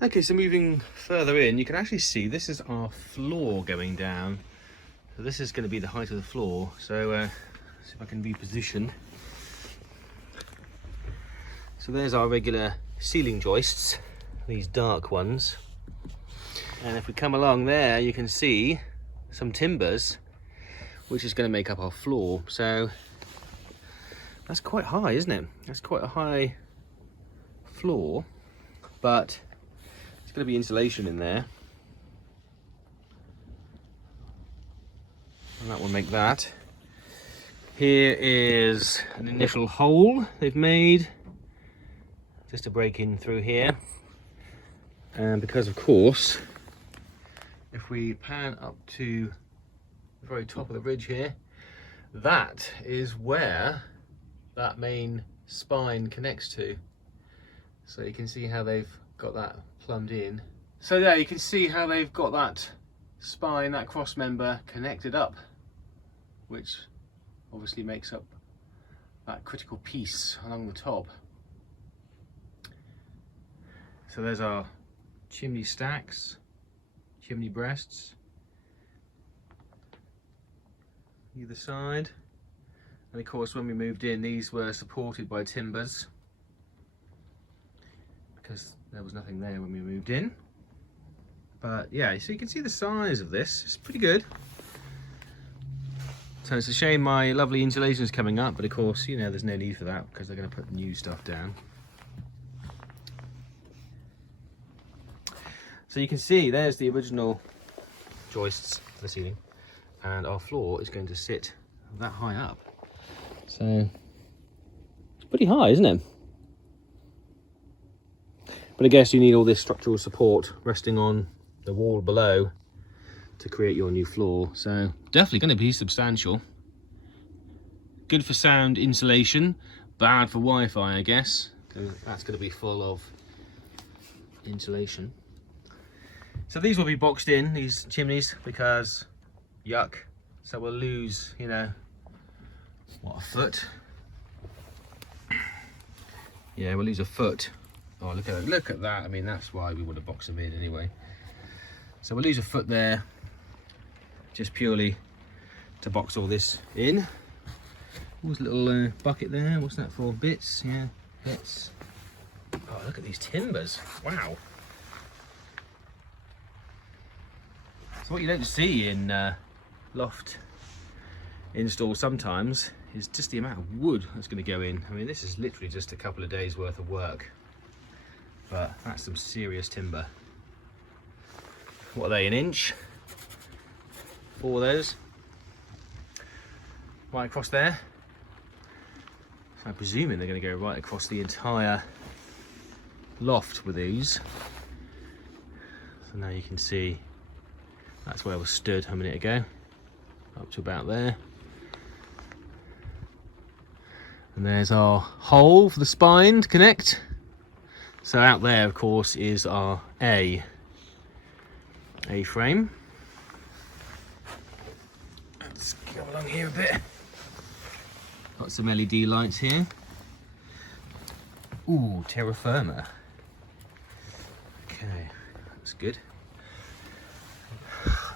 Okay, so moving further in, you can actually see this is our floor going down. So this is going to be the height of the floor. So see if I can reposition. So there's our regular ceiling joists, these dark ones. And if we come along there, you can see some timbers, which is going to make up our floor. So that's quite high, isn't it? That's quite a high floor, but it's going to be insulation in there. And that will make that. Here is an initial hole they've made, just to break in through here. And because of course, if we pan up to the very top of the ridge here, that is where that main spine connects to. So you can see how they've got that plumbed in. So there you can see how they've got that spine, that cross member connected up, which obviously makes up that critical piece along the top. So there's our chimney stacks, chimney breasts, either side. And of course when we moved in, these were supported by timbers because there was nothing there when we moved in. But yeah, so you can see the size of this, it's pretty good. So it's a shame my lovely insulation is coming up, but of course, you know, there's no need for that because they're going to put new stuff down. So you can see there's the original joists for the ceiling, and our floor is going to sit that high up. So it's pretty high, isn't it? But I guess you need all this structural support resting on the wall below to create your new floor. So definitely going to be substantial. Good for sound insulation, bad for Wi-Fi, I guess. That's going to be full of insulation. So these will be boxed in, these chimneys, because yuck. So we'll lose, you know, what, a foot? Yeah, we'll lose a foot. Oh, look at that. I mean, that's why we would have boxed them in anyway. So we'll lose a foot there, just purely to box all this in. What's a little bucket there? What's that for? Bits? Yeah, bits. Oh, look at these timbers. Wow. So what you don't see in loft install sometimes is just the amount of wood that's going to go in. I mean, this is literally just a couple of days worth of work, but that's some serious timber. What are they, an inch? 4 of those. Right across there. So I'm presuming they're going to go right across the entire loft with these. So now you can see that's where we stood a minute ago, up to about there. And there's our hole for the spine to connect. So out there, of course, is our A-frame. Let's go along here a bit. Got some LED lights here. Ooh, terra firma. Okay, that's good.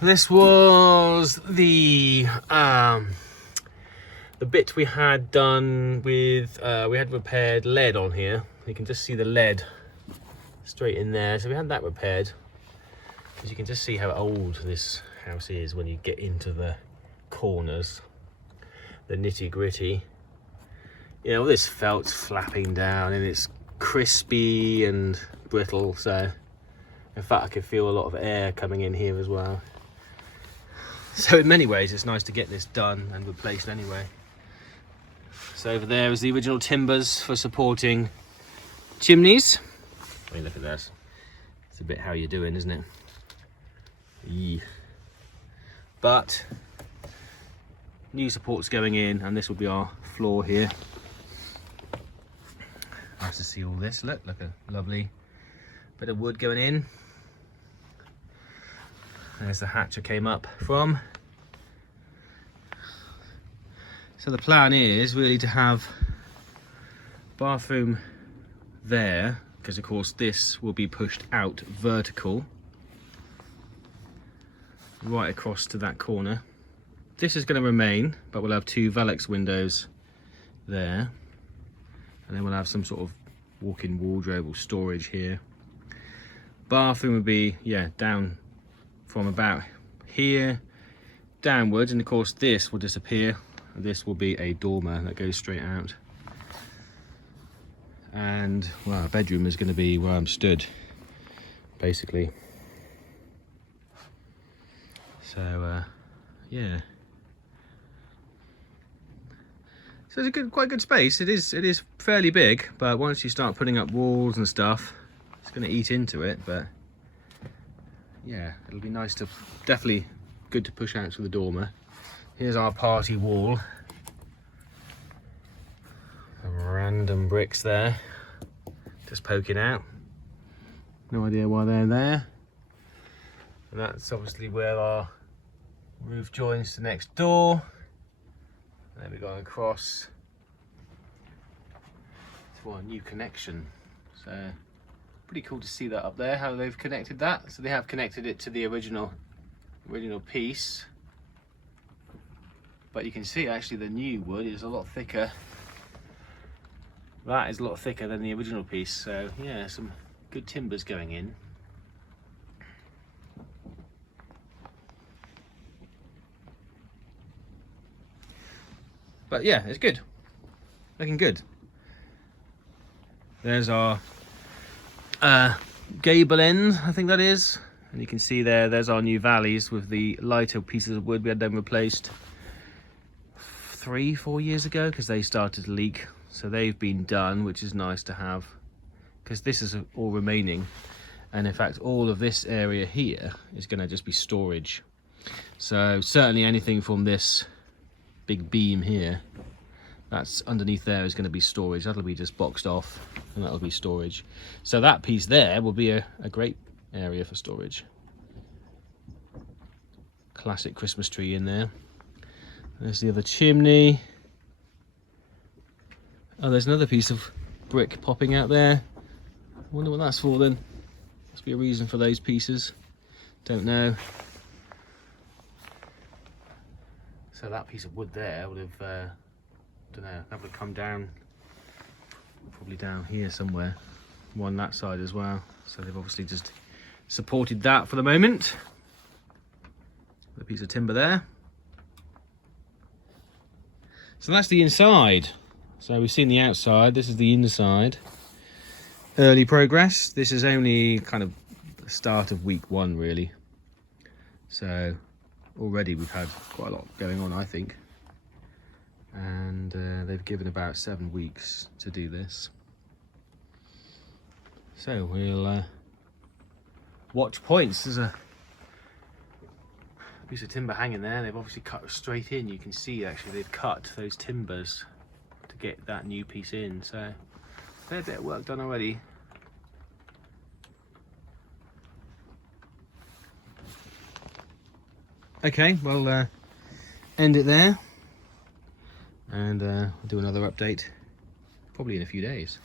This was the bit we had done with, we had repaired lead on here. You can just see the lead straight in there. So we had that repaired. Because you can just see how old this house is when you get into the corners, the nitty gritty. You know, this felt's flapping down and it's crispy and brittle. So in fact, I could feel a lot of air coming in here as well. So in many ways, it's nice to get this done and replaced anyway. So over there is the original timbers for supporting chimneys. I mean, look at this. It's a bit how you're doing, isn't it? Yeah. But new supports going in, and this will be our floor here. Nice to see all this. Look a lovely bit of wood going in. There's the hatch I came up from. So the plan is really to have bathroom there, because of course this will be pushed out vertical right across to that corner. This is going to remain, but we'll have 2 Velux windows there, and then we'll have some sort of walk-in wardrobe or storage here. Bathroom would be, yeah, down from about here downwards, and of course this will disappear, and this will be a dormer that goes straight out. And well, our bedroom is going to be where I'm stood, basically. So yeah, so it's a quite good space. It is fairly big, but once you start putting up walls and stuff, it's going to eat into it. But yeah, it'll be nice to, definitely good to push out to the dormer. Here's our party wall. Some random bricks there, just poking out. No idea why they're there. And that's obviously where our roof joins the next door. And then we're going across to our new connection. So pretty cool to see that up there, how they've connected that. So they have connected it to the original piece. But you can see actually the new wood is a lot thicker. That is a lot thicker than the original piece. So yeah, some good timbers going in. But yeah, it's good. Looking good. There's our gable end, I think that is. And you can see there's our new valleys with the lighter pieces of wood. We had them replaced 3-4 years ago because they started to leak. So they've been done, which is nice to have, because this is all remaining. And in fact, all of this area here is going to just be storage. So certainly anything from this big beam here that's underneath there is going to be storage. That'll be just boxed off, and that'll be storage. So that piece there will be a great area for storage. Classic Christmas tree in there. There's the other chimney. Oh, there's another piece of brick popping out there. I wonder what that's for then. Must be a reason for those pieces. Don't know. So that piece of wood there would have, don't know, that would have come down, probably down here somewhere. One that side as well. So they've obviously just supported that for the moment. A piece of timber there. So that's the inside. So we've seen the outside, this is the inside. Early progress. This is only kind of the start of week 1 really. So already we've had quite a lot going on, I think. And they've given about 7 weeks to do this. So we'll watch points. There's a piece of timber hanging there. They've obviously cut straight in. You can see actually they've cut those timbers to get that new piece in. So a fair bit of work done already. Okay, well, end it there, and I'll do another update probably in a few days.